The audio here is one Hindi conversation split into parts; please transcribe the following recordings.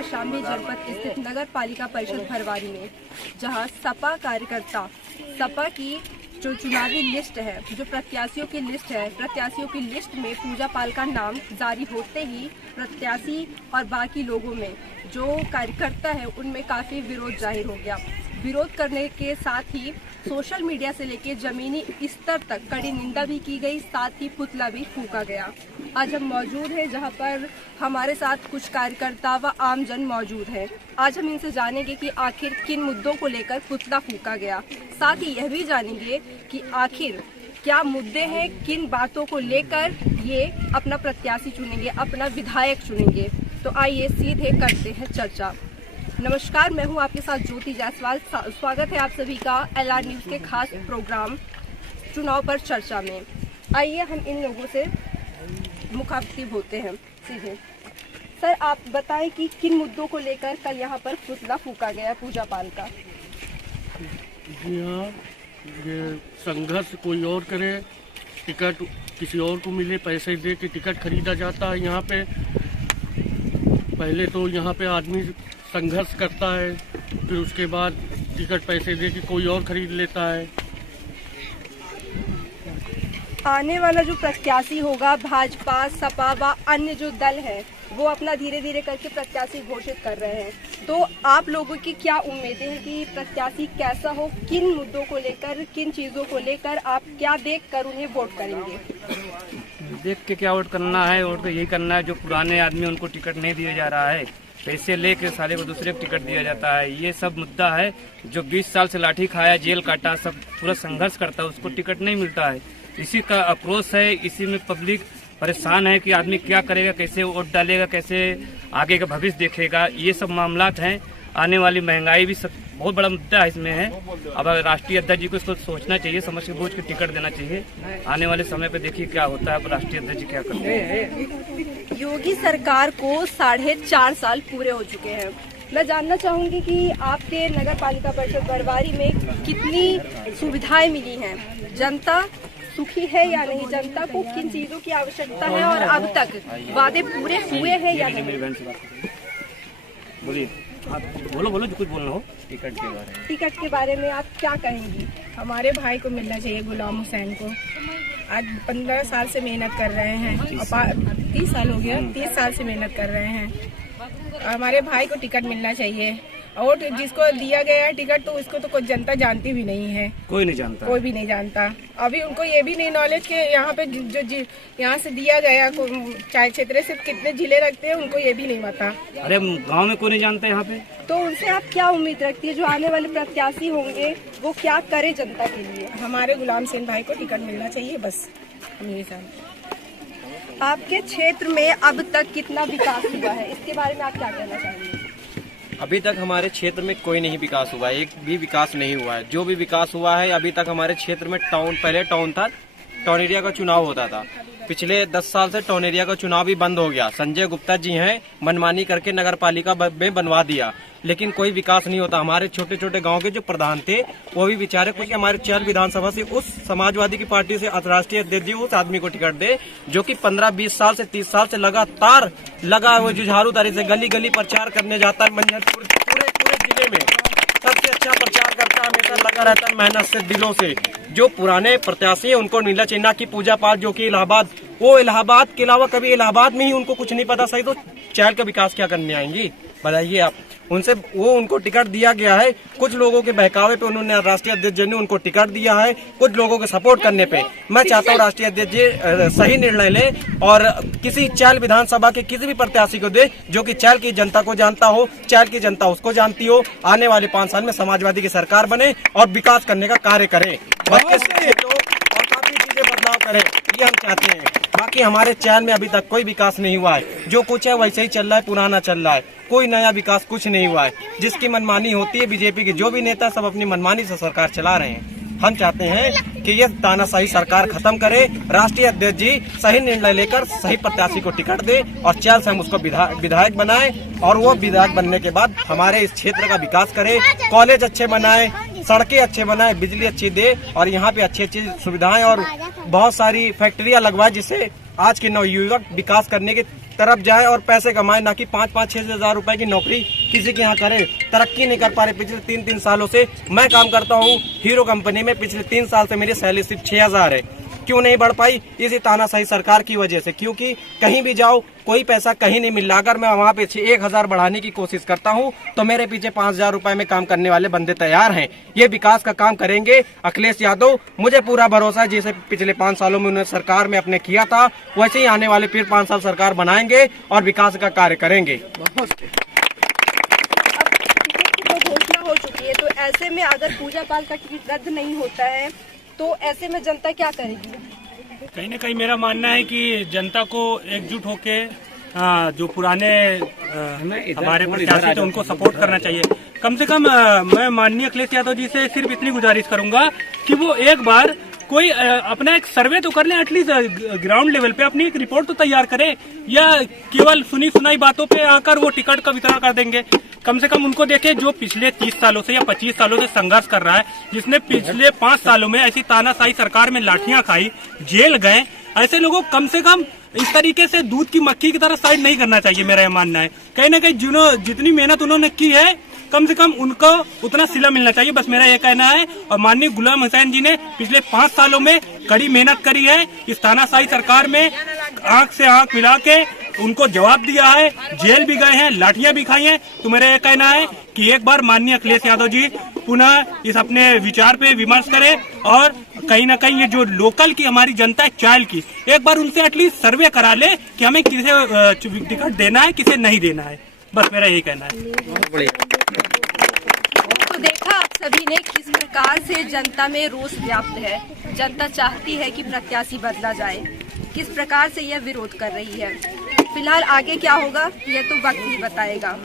कौशाम्बी जनपद स्थित नगर पालिका परिषद भरवारी में, जहां सपा कार्यकर्ता सपा की जो चुनावी लिस्ट है, जो प्रत्याशियों की लिस्ट है, प्रत्याशियों की लिस्ट में पूजा पाल का नाम जारी होते ही प्रत्याशी और बाकी लोगों में जो कार्यकर्ता है उनमें काफ़ी विरोध जाहिर हो गया। विरोध करने के साथ ही सोशल मीडिया से लेकर जमीनी स्तर तक कड़ी निंदा भी की गई, साथ ही पुतला भी फूंका गया। आज हम मौजूद हैं जहां पर हमारे साथ कुछ कार्यकर्ता व आमजन मौजूद हैं। आज हम इनसे जानेंगे कि आखिर किन मुद्दों को लेकर पुतला फूंका गया, साथ ही यह भी जानेंगे कि आखिर क्या मुद्दे हैं, किन बातों को लेकर ये अपना प्रत्याशी चुनेंगे, अपना विधायक चुनेंगे। तो आइए सीधे करते हैं चर्चा। नमस्कार, मैं हूं आपके साथ ज्योति जायसवाल। स्वागत है आप सभी का LR न्यूज़ के खास प्रोग्राम चुनाव पर चर्चा में। आइए हम इन लोगों से मुखातिब होते हैं सीधे। सर, आप बताएं कि किन मुद्दों को लेकर कल यहां पर पुतला फूंका गया पूजा पाल का? जी हाँ, ये संघर्ष कोई और करे, टिकट किसी और को मिले, पैसे दे के टिकट खरीदा जाता है। यहाँ पे पहले तो यहाँ पे आदमी संघर्ष करता है, फिर उसके बाद टिकट पैसे दे के कोई और खरीद लेता है। आने वाला जो प्रत्याशी होगा, भाजपा सपा व अन्य जो दल है वो अपना धीरे धीरे करके प्रत्याशी घोषित कर रहे हैं, तो आप लोगों की क्या उम्मीदें हैं कि प्रत्याशी कैसा हो, किन मुद्दों को लेकर, किन चीज़ों को लेकर आप क्या देखकर उन्हें वोट करेंगे? देख के क्या वोट करना है, वोट तो यही करना है जो पुराने आदमी उनको टिकट नहीं दिया जा रहा है, पैसे लेके साले को दूसरे को टिकट दिया जाता है। ये सब मुद्दा है। जो 20 साल से लाठी खाया, जेल काटा, सब पूरा संघर्ष करता है, उसको टिकट नहीं मिलता है। इसी का अप्रोच है, इसी में पब्लिक परेशान है कि आदमी क्या करेगा, कैसे वोट डालेगा, कैसे आगे का भविष्य देखेगा। ये सब मामलात हैं। आने वाली महंगाई भी सब बहुत बड़ा मुद्दा इसमें है। अब राष्ट्रीय अध्यक्ष जी को इसको सोचना चाहिए, समझ के बूझ के टिकट देना चाहिए। आने वाले समय पे देखिए क्या होता है, राष्ट्रीय अध्यक्ष जी क्या करते हैं। योगी सरकार को 4.5 साल पूरे हो चुके हैं। मैं जानना चाहूंगी कि आपके नगर पालिका परिषद भरवारी में कितनी सुविधाएं मिली हैं, जनता सुखी है या नहीं, जनता को किन चीजों की आवश्यकता है और अब तक वादे पूरे हुए हैं या नहीं? बोलिए, आप बोलो जो कुछ बोलना हो। टिकट के बारे में आप क्या कहेंगी? हमारे भाई को मिलना चाहिए, गुलाम हुसैन को। आज 15 साल से मेहनत कर रहे हैं, 30 साल हो गया, 30 साल से मेहनत कर रहे हैं। हमारे भाई को टिकट मिलना चाहिए। और जिसको दिया गया है टिकट, तो उसको तो कोई जनता जानती भी नहीं है, कोई नहीं जानता, कोई भी नहीं जानता। अभी उनको ये भी नहीं नॉलेज के यहाँ पे जो यहाँ से दिया गया, चाहे क्षेत्र से कितने जिले रखते हैं, उनको ये भी नहीं पता। अरे गांव में कोई नहीं जानता यहाँ पे। तो उनसे आप क्या उम्मीद रखती है, जो आने वाले प्रत्याशी होंगे वो क्या करे जनता के लिए? हमारे गुलाम हुसैन भाई को टिकट मिलना चाहिए, बस हम यही चाहते। आपके क्षेत्र में अब तक कितना विकास हुआ है, इसके बारे में आप क्या कहना चाहेंगे? अभी तक हमारे क्षेत्र में कोई नहीं विकास हुआ है, एक भी विकास नहीं हुआ है। जो भी विकास हुआ है अभी तक हमारे क्षेत्र में पहले टाउन था, टाउन एरिया का चुनाव होता था। पिछले 10 साल से टाउन एरिया का चुनाव भी बंद हो गया। संजय गुप्ता जी हैं, मनमानी करके नगर पालिका में बनवा दिया, लेकिन कोई विकास नहीं होता। हमारे छोटे छोटे गांव के जो प्रधान थे वो भी बेचारे, कुछ हमारे चैल विधानसभा से उस समाजवादी की पार्टी से राष्ट्रीय अध्यक्ष जी उस आदमी को टिकट दे जो कि 15-20 साल से 30 साल से लगातार लगा वो जुझारू तारी से गली गली प्रचार करने जाता है। मंझनपुर पूरे जिले में सबसे अच्छा प्रचार करता है, हमेशा लगा रहता है मेहनत से, दिलों से। जो पुराने प्रत्याशी है उनको मिलना चाहिए, ना कि पूजा पाल जो कि इलाहाबाद, वो इलाहाबाद के अलावा कभी इलाहाबाद में ही उनको कुछ नहीं पता सही, तो चैल का विकास क्या करने आएंगी, बताइए आप। उनको टिकट दिया गया है, कुछ लोगों के बहकावे पे उन्होंने राष्ट्रीय अध्यक्ष जी ने उनको टिकट दिया है, कुछ लोगों के सपोर्ट करने पे। मैं चाहता हूँ राष्ट्रीय अध्यक्ष जी सही निर्णय ले और किसी चैल विधानसभा के किसी भी प्रत्याशी को दे जो कि चैल की जनता को जानता हो, चैल की जनता उसको जानती हो। आने वाले 5 साल में समाजवादी की सरकार बने और विकास करने का कार्य करे, और काफी चीजें बदलाव करे, ये हम चाहते हैं। बाकी हमारे चैल में अभी तक कोई विकास नहीं हुआ है, जो कुछ है वैसे ही चल रहा है, पुराना चल रहा है, कोई नया विकास कुछ नहीं हुआ है। जिसकी मनमानी होती है, बीजेपी के जो भी नेता सब अपनी मनमानी से सरकार चला रहे हैं। हम चाहते हैं कि ये तानाशाही सरकार खत्म करे, राष्ट्रीय अध्यक्ष जी सही निर्णय लेकर सही प्रत्याशी को टिकट दे और चैल से हम उसको विधायक बनाए, और वो विधायक बनने के बाद हमारे इस क्षेत्र का विकास करे, कॉलेज अच्छे बनाए, सड़कें अच्छे बनाए, बिजली अच्छी दे, और यहाँ पे अच्छी अच्छी सुविधाएं और बहुत सारी फैक्ट्रियां लगवाए, जिससे आज के नवयुवक विकास करने की तरफ जाए और पैसे कमाए, ना कि 5-5-6 हजार रुपए की नौकरी किसी के यहाँ करे। तरक्की नहीं कर पा रहे। पिछले 3 सालों से मैं काम करता हूँ हीरो कंपनी में, पिछले 3 साल से मेरी सैलरी सिर्फ 6,000 है। क्यों नहीं बढ़ पाई? इसी तानाशाही सरकार की वजह से। क्योंकि कहीं भी जाओ कोई पैसा कहीं नहीं मिल रहा। अगर मैं वहाँ पे 1,000 बढ़ाने की कोशिश करता हूँ तो मेरे पीछे 5,000 रुपए में काम करने वाले बंदे तैयार हैं। ये विकास का काम करेंगे अखिलेश यादव, मुझे पूरा भरोसा है। जैसे पिछले 5 सालों में उन्होंने सरकार में अपने किया था, वैसे ही आने वाले फिर 5 साल सरकार बनाएंगे और विकास का कार्य करेंगे। घोषणा हो चुकी है, तो ऐसे में अगर पूजा पाल का टिकट रद्द नहीं होता है तो ऐसे में जनता क्या करेगी? कहीं ना कहीं मेरा मानना है कि जनता को एकजुट होके जो पुराने हमारे प्रत्याशी थे उनको सपोर्ट करना चाहिए। कम से कम मैं माननीय अखिलेश यादव जी से सिर्फ इतनी गुजारिश करूंगा कि वो एक बार कोई अपना एक सर्वे तो कर ले, एटलीस्ट ग्राउंड लेवल पे अपनी एक रिपोर्ट तो तैयार करे, या केवल सुनी सुनाई बातों पे आकर वो टिकट का वितरण कर देंगे। कम से कम उनको देखे जो पिछले 30 सालों से या 25 सालों से संघर्ष कर रहा है, जिसने पिछले 5 सालों में ऐसी तानाशाही सरकार में लाठियां खाई, जेल गए, ऐसे लोगों को कम से कम इस तरीके से दूध की मक्खी की तरह साइड नहीं करना चाहिए। मेरा यह मानना है कहीं ना कहीं जितनी मेहनत उन्होंने की है कम से कम उनको उतना सिला मिलना चाहिए, बस मेरा ये कहना है। और माननीय गुलाम हुसैन जी ने पिछले 5 सालों में कड़ी मेहनत करी है, इस तानाशाही सरकार में आंख से आंख मिला के उनको जवाब दिया है, जेल भी गए हैं, लाठियां भी खाई हैं। तो मेरा ये कहना है कि एक बार माननीय अखिलेश यादव जी पुनः इस अपने विचार पे विमर्श करें और कहीं ना कहीं ये जो लोकल की हमारी जनता है चाइल्ड की, एक बार उनसे एटलीस्ट सर्वे करा ले कि हमें किसे टिकट देना है, किसे नहीं देना है। बस मेरा यही कहना है। तो देखा आप सभी ने किस प्रकार से जनता में रोष व्याप्त है। जनता चाहती है कि प्रत्याशी बदला जाए, किस प्रकार से यह विरोध कर रही है। फिलहाल आगे क्या होगा यह तो वक्त ही बताएगा।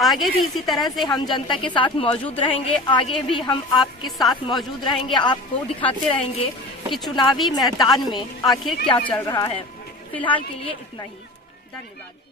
आगे भी इसी तरह से हम जनता के साथ मौजूद रहेंगे, आगे भी हम आपके साथ मौजूद रहेंगे, आपको दिखाते रहेंगे कि चुनावी मैदान में आखिर क्या चल रहा है। फिलहाल के लिए इतना ही, धन्यवाद।